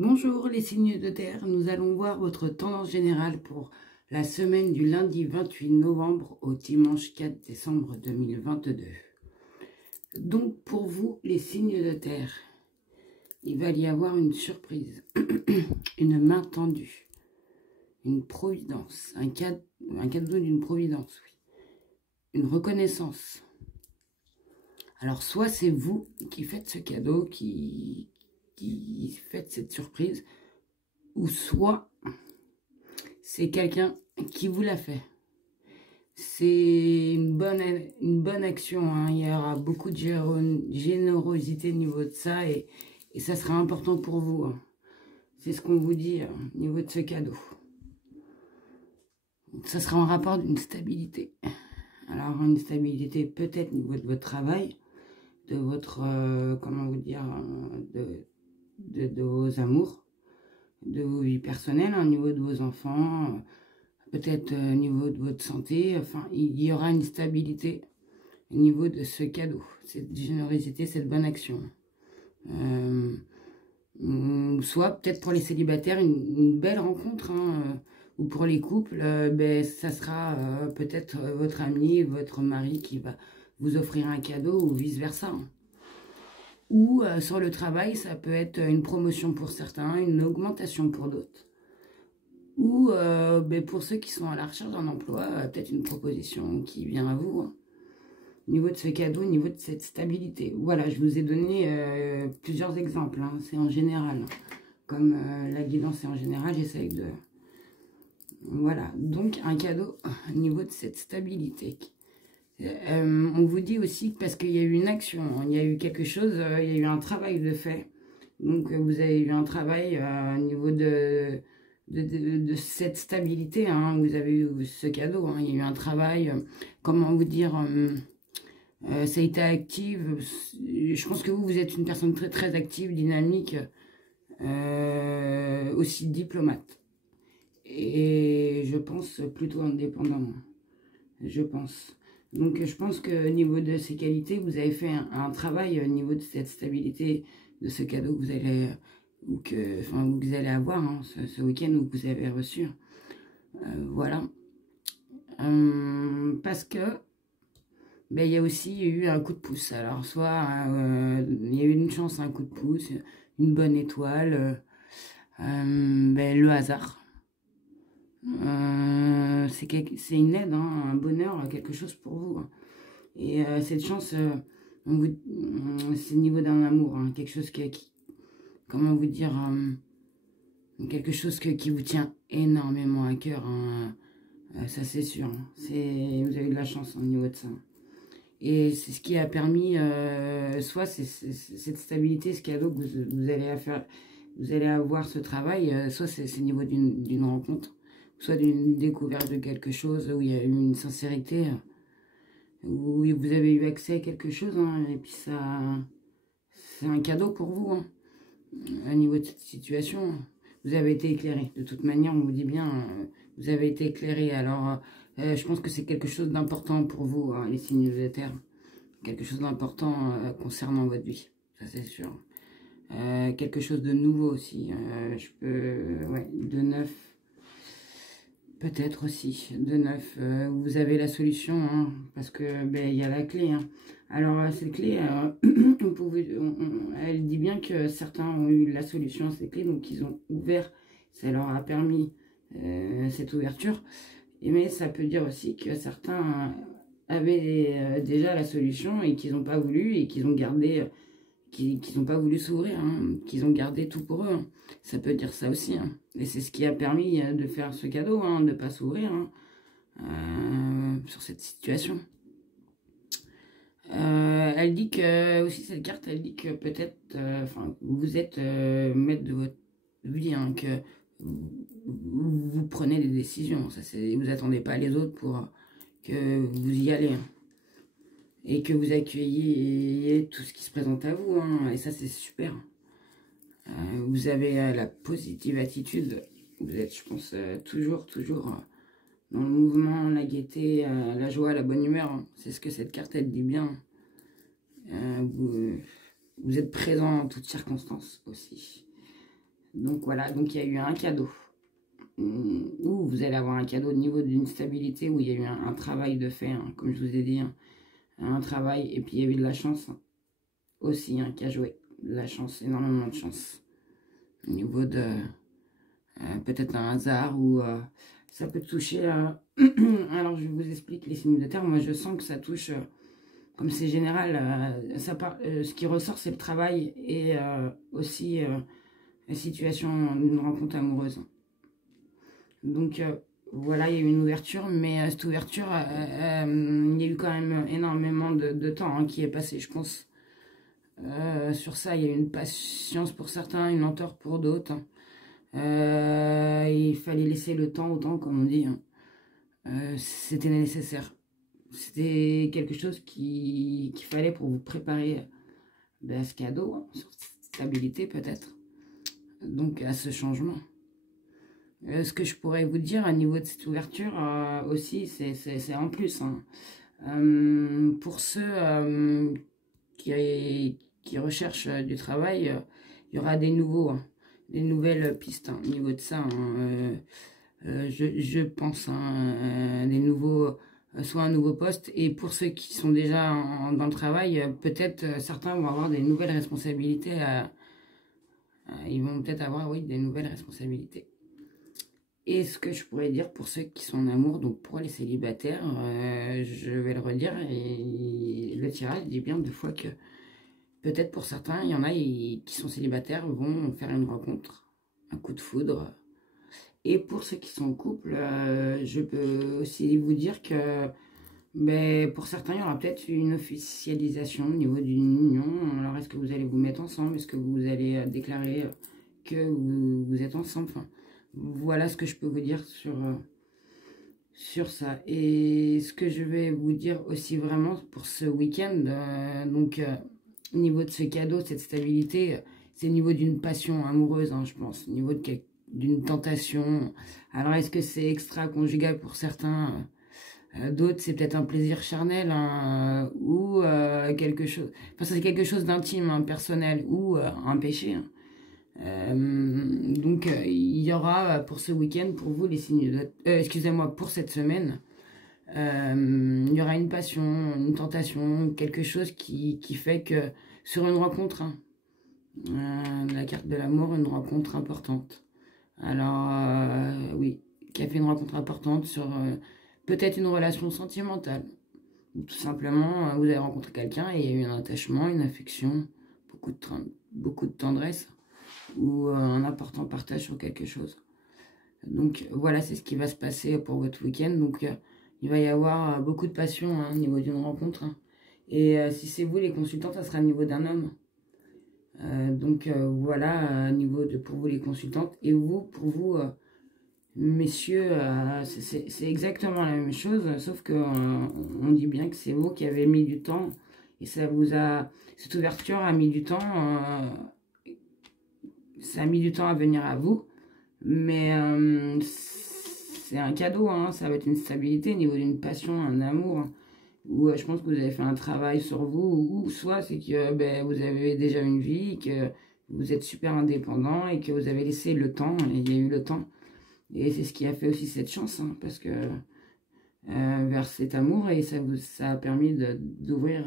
Bonjour les signes de terre, nous allons voir votre tendance générale pour la semaine du lundi 28 novembre au dimanche 4 décembre 2022. Donc pour vous les signes de terre, il va y avoir une surprise, une main tendue, une providence, un cadeau d'une providence, oui. Une reconnaissance. Alors soit c'est vous qui faites ce cadeau, qui faites cette surprise, ou soit c'est quelqu'un qui vous l'a fait. C'est une bonne action, hein. Il y aura beaucoup de générosité au niveau de ça et ça sera important pour vous, hein. C'est ce qu'on vous dit au niveau de ce cadeau. Ça sera en rapport d'une stabilité. Alors une stabilité peut-être au niveau de votre travail, de votre, comment vous dire, de vos amours, de vos vies personnelles, au niveau de vos enfants, peut-être au niveau de votre santé. Enfin, il y aura une stabilité au niveau de ce cadeau, cette générosité, cette bonne action. Soit peut-être pour les célibataires, une belle rencontre, hein, ou pour les couples, ben, ça sera peut-être votre ami, votre mari qui va vous offrir un cadeau ou vice-versa, hein. Ou sur le travail, ça peut être une promotion pour certains, une augmentation pour d'autres. Ou ben pour ceux qui sont à la recherche d'un emploi, peut-être une proposition qui vient à vous, hein, au niveau de ce cadeau, au niveau de cette stabilité. Voilà, je vous ai donné plusieurs exemples, hein, c'est en général. Comme la guidance est en général, j'essaye de... Voilà, donc un cadeau au niveau de cette stabilité. On vous dit aussi, parce qu'il y a eu une action, il y a eu quelque chose, il y a eu un travail de fait. Donc vous avez eu un travail au niveau de cette stabilité, hein. Vous avez eu ce cadeau, hein. Il y a eu un travail, comment vous dire, ça a été actif. Je pense que vous êtes une personne très très active, dynamique, aussi diplomate. Et je pense plutôt indépendant, je pense. Donc je pense qu'au niveau de ces qualités, vous avez fait un travail au niveau de cette stabilité, de ce cadeau que vous allez, vous allez avoir, hein, ce week-end où vous avez reçu. Voilà. Parce que ben, il y a aussi eu un coup de pouce. Alors soit il y a eu une chance, un coup de pouce, une bonne étoile, ben, le hasard. C'est une aide, hein, un bonheur, quelque chose pour vous, hein. Et cette chance, c'est au niveau d'un amour, hein, quelque chose comment vous dire, quelque chose qui vous tient énormément à cœur, hein, ça c'est sûr, hein. Vous avez de la chance, hein, au niveau de ça. Et c'est ce qui a permis, soit c'est cette stabilité, ce cadeau que vous allez avoir ce travail, soit c'est au niveau d'une rencontre, soit d'une découverte de quelque chose où il y a eu une sincérité, où vous avez eu accès à quelque chose, hein, et puis ça, c'est un cadeau pour vous, hein, au niveau de cette situation. Vous avez été éclairé. De toute manière, on vous dit bien, vous avez été éclairé. Alors, je pense que c'est quelque chose d'important pour vous, hein, les signes de terre. Quelque chose d'important concernant votre vie, ça c'est sûr. Quelque chose de nouveau aussi. Ouais, de neuf. Peut-être aussi, de neuf. Vous avez la solution, hein, parce que ben, y a la clé, hein. Alors, cette clé, elle dit bien que certains ont eu la solution à cette clé, donc ils ont ouvert, ça leur a permis cette ouverture. Mais ça peut dire aussi que certains avaient déjà la solution et qu'ils n'ont pas voulu et qu'ils ont gardé, qu'ils n'ont pas voulu s'ouvrir, hein, qu'ils ont gardé tout pour eux, hein. Ça peut dire ça aussi, hein. Et c'est ce qui a permis de faire ce cadeau, hein, de ne pas s'ouvrir, hein, sur cette situation. Elle dit que, aussi cette carte, elle dit que peut-être, vous êtes maître de votre vie, hein, que vous prenez des décisions. Vous n'attendez pas les autres pour que vous y allez, hein, et que vous accueillez tout ce qui se présente à vous, hein, et ça c'est super. Vous avez la positive attitude, vous êtes, je pense, toujours dans le mouvement, la gaieté, la joie, la bonne humeur, hein. C'est ce que cette carte, elle dit bien. Vous êtes présent en toutes circonstances aussi. Donc voilà, donc il y a eu un cadeau. Ou vous allez avoir un cadeau au niveau d'une stabilité, où il y a eu un travail de fait, hein, comme je vous ai dit, hein, un travail, et puis il y a eu de la chance aussi, qui a joué. De la chance, énormément de chance. Au niveau de peut-être un hasard, ou ça peut toucher... alors je vous explique les signes de terre. Moi je sens que ça touche, comme c'est général, ce qui ressort c'est le travail, et aussi la situation d'une rencontre amoureuse. Donc voilà, il y a eu une ouverture, mais cette ouverture, il y a eu quand même énormément de temps qui est passé, je pense. Sur ça, il y a eu une patience pour certains, une lenteur pour d'autres. Il fallait laisser le temps au temps, comme on dit. C'était nécessaire. C'était quelque chose qu'il fallait pour vous préparer à ce cadeau, sur cette stabilité peut-être. Donc à ce changement. Ce que je pourrais vous dire à niveau de cette ouverture aussi, c'est en plus. Pour ceux qui recherchent du travail, il y aura des des nouvelles pistes au niveau de ça. Je pense des nouveaux, soit un nouveau poste. Et pour ceux qui sont déjà dans le travail, peut-être certains vont avoir des nouvelles responsabilités. Ils vont peut-être avoir, oui, des nouvelles responsabilités. Et ce que je pourrais dire pour ceux qui sont en amour, donc pour les célibataires, je vais le redire, et le tirage dit bien 2 fois que peut-être pour certains, il y en a qui sont célibataires, vont faire une rencontre, un coup de foudre. Et pour ceux qui sont en couple, je peux aussi vous dire que pour certains, il y aura peut-être une officialisation au niveau d'une union. Alors, est-ce que vous allez vous mettre ensemble? Est-ce que vous allez déclarer que vous êtes ensemble? Enfin, voilà ce que je peux vous dire sur ça. Et ce que je vais vous dire aussi vraiment pour ce week-end, au niveau de ce cadeau, cette stabilité, c'est au niveau d'une passion amoureuse, je pense, au niveau d'une tentation. Alors, est-ce que c'est extra-conjugal pour certains? D'autres, c'est peut-être un plaisir charnel, ou quelque chose... Enfin, c'est quelque chose d'intime, personnel, ou un péché. Donc, il y aura pour ce week-end, pour vous, les signes de... excusez-moi, pour cette semaine, il y aura une passion, une tentation, quelque chose qui fait que sur une rencontre, la carte de l'amour, une rencontre importante. Alors, oui, qui a fait une rencontre importante sur peut-être une relation sentimentale. Ou tout simplement, vous avez rencontré quelqu'un et il y a eu un attachement, une affection, beaucoup de tendresse, ou un important partage sur quelque chose. Donc voilà, c'est ce qui va se passer pour votre week-end. Donc il va y avoir beaucoup de passion au niveau d'une rencontre. Et si c'est vous les consultants, ça sera au niveau d'un homme. Voilà, pour vous les consultantes. Et vous, pour vous, messieurs, c'est exactement la même chose, sauf que on dit bien que c'est vous qui avez mis du temps. Et ça vous a... Cette ouverture a mis du temps. Ça a mis du temps à venir à vous. Mais c'est un cadeau, ça va être une stabilité au niveau d'une passion, un amour, où je pense que vous avez fait un travail sur vous, ou soit c'est que vous avez déjà une vie, que vous êtes super indépendant et que vous avez laissé le temps, et il y a eu le temps. Et c'est ce qui a fait aussi cette chance, parce que vers cet amour, et ça a permis d'ouvrir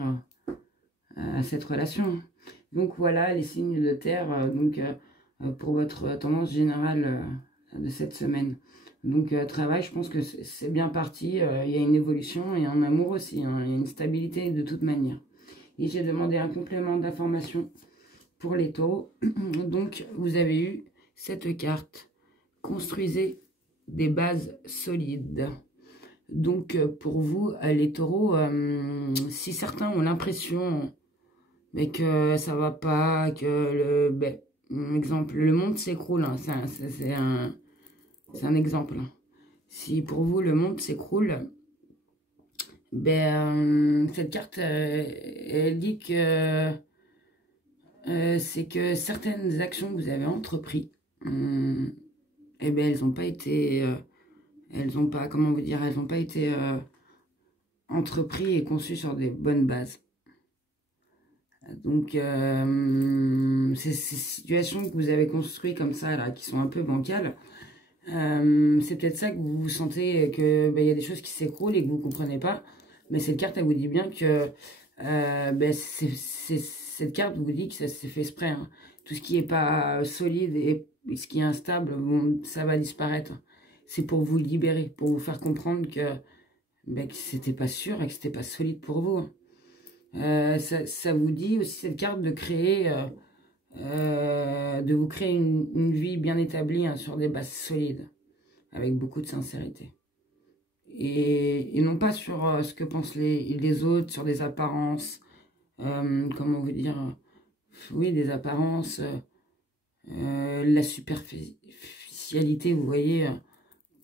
cette relation. Donc voilà les signes de terre, pour votre tendance générale de cette semaine. Donc travail, je pense que c'est bien parti, il y a une évolution, et en amour aussi, il y a une stabilité de toute manière. Et j'ai demandé un complément d'information pour les taureaux. Donc vous avez eu cette carte, construisez des bases solides. Donc pour vous les taureaux, si certains ont l'impression mais que ça va pas, que exemple, le monde s'écroule, c'est un exemple. Si pour vous le monde s'écroule, cette carte, elle dit que c'est que certaines actions que vous avez entreprises, elles n'ont pas été, elles n'ont pas, comment vous dire, elles n'ont pas été entreprises et conçues sur des bonnes bases. Donc, ces situations que vous avez construites comme ça, là, qui sont un peu bancales, c'est peut-être ça que vous vous sentez que y a des choses qui s'écroulent et que vous ne comprenez pas. Mais cette carte, elle vous dit bien que cette carte vous dit que ça s'est fait exprès. Hein. Tout ce qui n'est pas solide et ce qui est instable, bon, ça va disparaître. C'est pour vous libérer, pour vous faire comprendre que c'était pas sûr et que c'était pas solide pour vous. Hein. Ça vous dit aussi cette carte de créer, de vous créer une vie bien établie hein, sur des bases solides, avec beaucoup de sincérité. Et non pas sur ce que pensent les autres, sur des apparences, comment vous dire, oui, des apparences, la superficialité, vous voyez,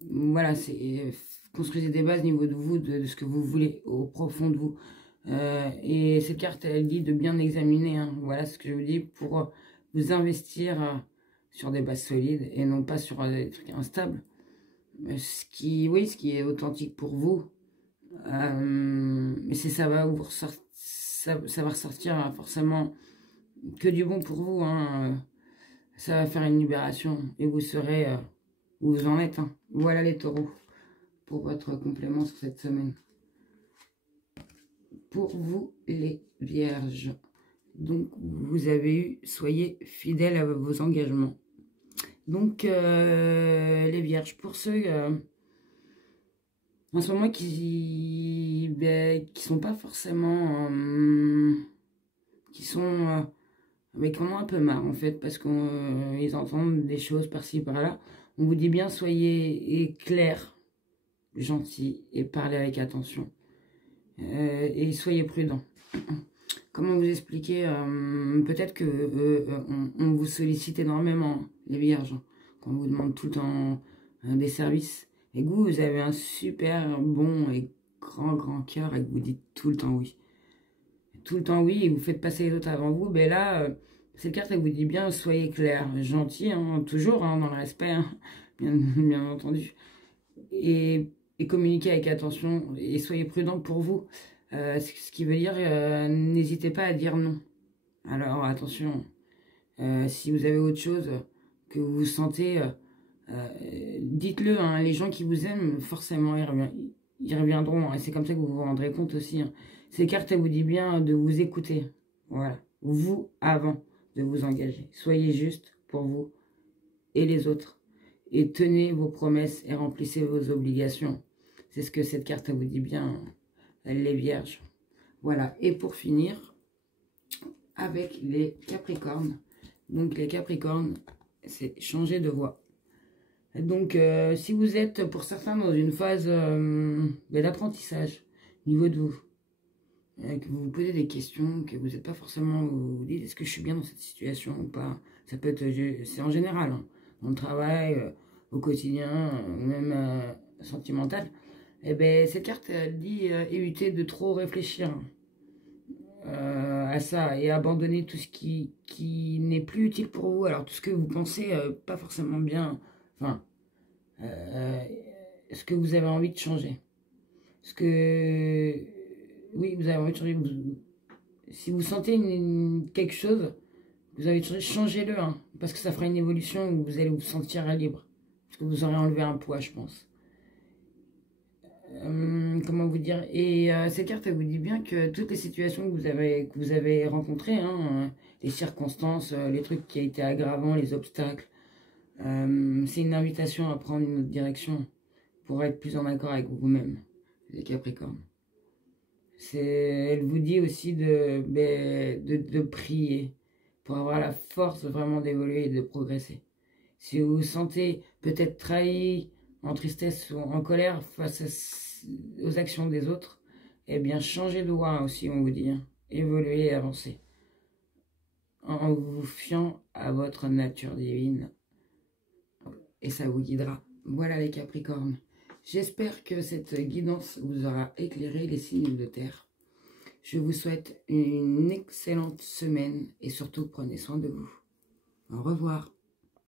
voilà, c'est construisez des bases au niveau de vous, de ce que vous voulez, au profond de vous. Et cette carte, elle dit de bien examiner, hein, voilà ce que je vous dis, pour vous investir sur des bases solides et non pas sur des trucs instables. Ce qui est authentique pour vous, mais ça va vous ressortir, ça va ressortir hein, forcément que du bon pour vous. Hein, ça va faire une libération et vous serez où vous en êtes. Hein. Voilà les taureaux pour votre complément sur cette semaine. Pour vous les vierges, donc vous avez eu, soyez fidèles à vos engagements. Donc les vierges, pour ceux en ce moment qui sont pas forcément, qui sont mais qui en ont un peu marre en fait, parce qu'ils entendent des choses par-ci par-là. On vous dit bien, soyez clair, gentil et parlez avec attention. Et soyez prudent. Comment vous expliquer, peut-être que on vous sollicite énormément, les vierges, qu'on vous demande tout le temps des services. Et que vous avez un super bon et grand cœur et que vous dites tout le temps oui. Tout le temps oui et vous faites passer les autres avant vous. Ben là, cette carte, elle vous dit bien, soyez clair, gentil, hein, toujours hein, dans le respect, hein, bien entendu. Et communiquez avec attention et soyez prudent pour vous. Ce qui veut dire, n'hésitez pas à dire non. Alors attention, si vous avez autre chose que vous sentez, dites-le. Hein, les gens qui vous aiment, forcément, ils reviendront. Hein, et c'est comme ça que vous vous rendrez compte aussi. Hein. Ces cartes, elles vous disent bien de vous écouter. Voilà. Vous, avant de vous engager. Soyez juste pour vous et les autres. Et tenez vos promesses et remplissez vos obligations. C'est ce que cette carte vous dit bien, les vierges. Voilà, et pour finir, avec les capricornes. Donc les capricornes, c'est changer de voie. Donc si vous êtes pour certains dans une phase d'apprentissage au niveau de vous, que vous vous posez des questions, que vous n'êtes pas forcément, vous vous dites est-ce que je suis bien dans cette situation ou pas. Ça peut être, c'est en général, hein, dans le travail, au quotidien, même sentimental. Et ben cette carte elle dit évitez de trop réfléchir à ça et abandonner tout ce qui n'est plus utile pour vous. Alors tout ce que vous pensez pas forcément bien, enfin, ce que vous avez envie de changer. Ce que, oui, vous avez envie de changer. Si vous sentez quelque chose, vous avez changez-le, hein, parce que ça fera une évolution où vous allez vous sentir libre. Parce que vous aurez enlevé un poids, je pense. Comment vous dire, et cette carte elle vous dit bien que toutes les situations que vous avez rencontrées, hein, les circonstances, les trucs qui ont été aggravants, les obstacles, c'est une invitation à prendre une autre direction pour être plus en accord avec vous-même, les Capricornes. Elle vous dit aussi de prier pour avoir la force vraiment d'évoluer et de progresser. Si vous vous sentez peut-être trahi, en tristesse ou en colère face aux actions des autres, eh bien changez de voie aussi, on vous dit. Hein. Évoluez et avancez. En vous fiant à votre nature divine. Et ça vous guidera. Voilà les Capricornes. J'espère que cette guidance vous aura éclairé les signes de terre. Je vous souhaite une excellente semaine et surtout prenez soin de vous. Au revoir.